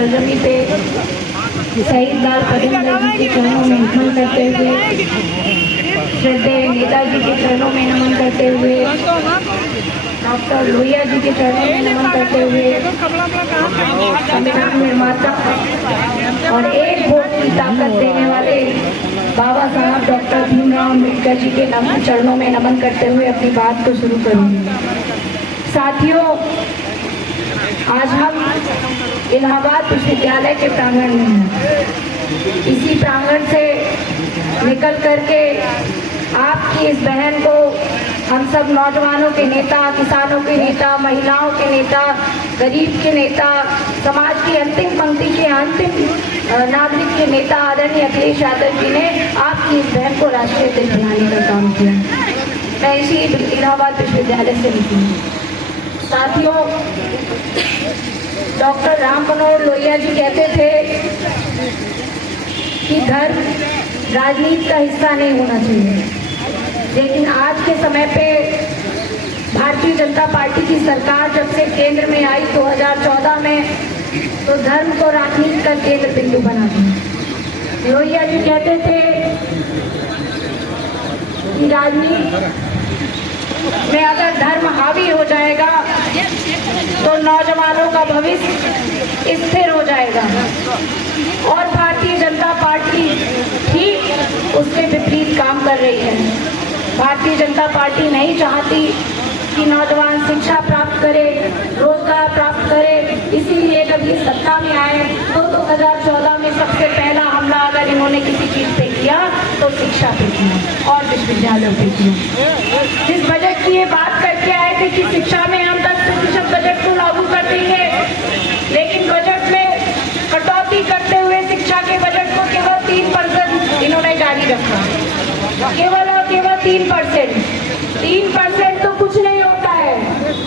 सरजमी पे शहीद लाल पदमदल जी के चरणों में नमन करते हुए, श्रद्धेय नेताजी के चरणों में नमन करते हुए, डॉक्टर लोहिया जी के चरणों में नमन करते हुए, संविधान निर्माता और एक वोट की ताकत देने वाले बाबा साहब डॉक्टर भीमराव अम्बेडकर जी के चरणों में नमन करते हुए अपनी बात को शुरू करूंगी। साथियों, आज हम इलाहाबाद विश्वविद्यालय के प्रांगण में हैं। इसी प्रांगण से निकल करके आपकी इस बहन को हम सब नौजवानों के नेता, किसानों के नेता, महिलाओं के नेता, गरीब के नेता, समाज की अंतिम पंक्ति के अंतिम नागरिक के नेता आदरणीय अखिलेश यादव जी ने आपकी इस बहन को राष्ट्रीय अध्यक्ष बनाने का काम किया। मैं इसी इलाहाबाद विश्वविद्यालय से निकली। साथियों, डॉक्टर राम मनोहर लोहिया जी कहते थे कि धर्म राजनीति का हिस्सा नहीं होना चाहिए, लेकिन आज के समय पे भारतीय जनता पार्टी की सरकार जब से केंद्र में आई 2014 में, तो धर्म को राजनीति का केंद्र बिंदु बना दिया। लोहिया जी कहते थे कि राजनीति में अगर धर्म हावी हो जाएगा तो नौजवानों का भविष्य स्थिर हो जाएगा, और भारतीय जनता पार्टी ठीक उसके विपरीत काम कर रही है। भारतीय जनता पार्टी नहीं चाहती कि नौजवान शिक्षा प्राप्त करे, रोजगार प्राप्त करे, इसीलिए जब ये सत्ता में आए तो 2014 में सबसे पहला हमला अगर इन्होंने किसी चीज पे किया तो शिक्षा पे किया और विश्वविद्यालयों पे किया। जिस बजट की ये बात करके आए थे कि शिक्षा में हम 10% बजट को लागू कर देंगे, लेकिन बजट में कटौती करते हुए शिक्षा के बजट को केवल 3% इन्होंने जारी रखा। केवल और केवल 3% तो कुछ नहीं होता है,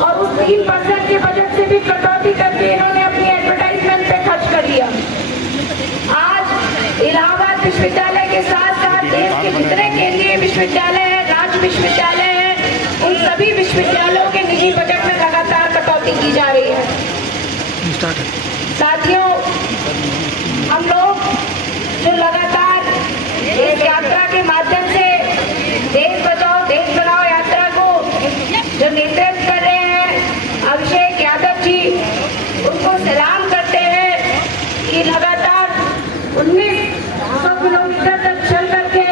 और उस 3% के बजट से भी कटौती करके इन्होंने अपनी एडवर्टाइजमेंट पे खर्च कर दिया। आज इलाहाबाद विश्वविद्यालय के साथ साथ देश के जितने केंद्रीय विश्वविद्यालय हैं, राज्य विश्वविद्यालय हैं, उन सभी विश्वविद्यालयों के निजी बजट में लगातार कटौती की जा रही है। साथियों, हम लोग जो लगातार इस यात्रा के माध्यम से देश बचाओ देश बनाओ यात्रा को जो नेतृत्व कर रहे हैं अभिषेक यादव जी, उनको सलाम करते हैं कि लगातार 1900 किलोमीटर तक चल करके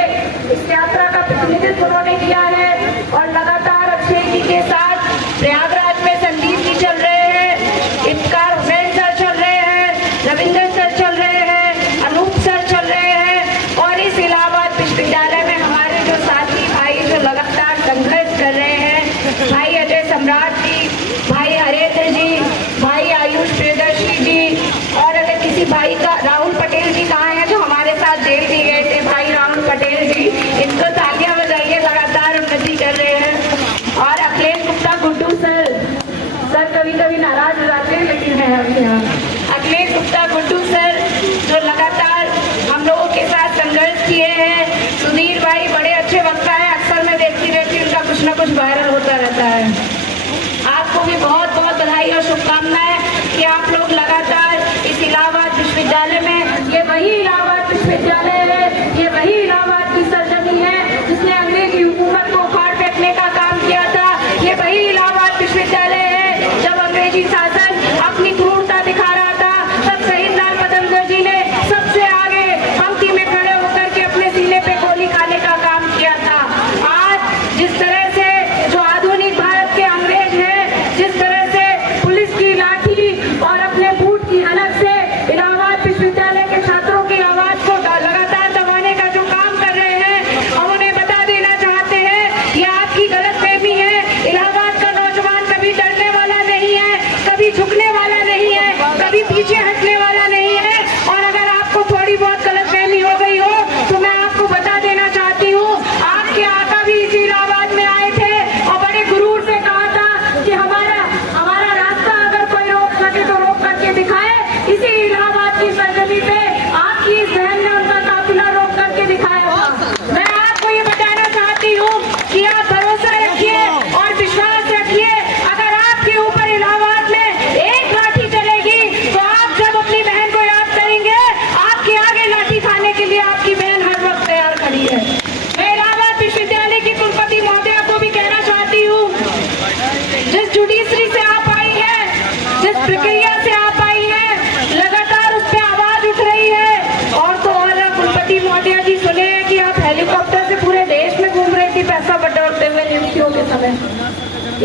इस यात्रा का प्रतिनिधित्व उन्होंने किया है, और लगातार अभिषेक जी के साथ प्रयागराज में संदीप जी चल रहे हैं, इफ्तार हुसैन सर चल रहे हैं, रविंद्र सर चल रहे हैं, अनूप सर चल रहे हैं, और इस इलाहाबाद विश्वविद्यालय में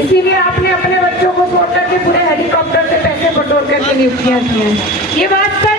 इसीलिए आपने अपने बच्चों को छोड़ करके पूरे हेलीकॉप्टर से पैसे बटोर करके नियुक्तियां की हैं। ये बात सच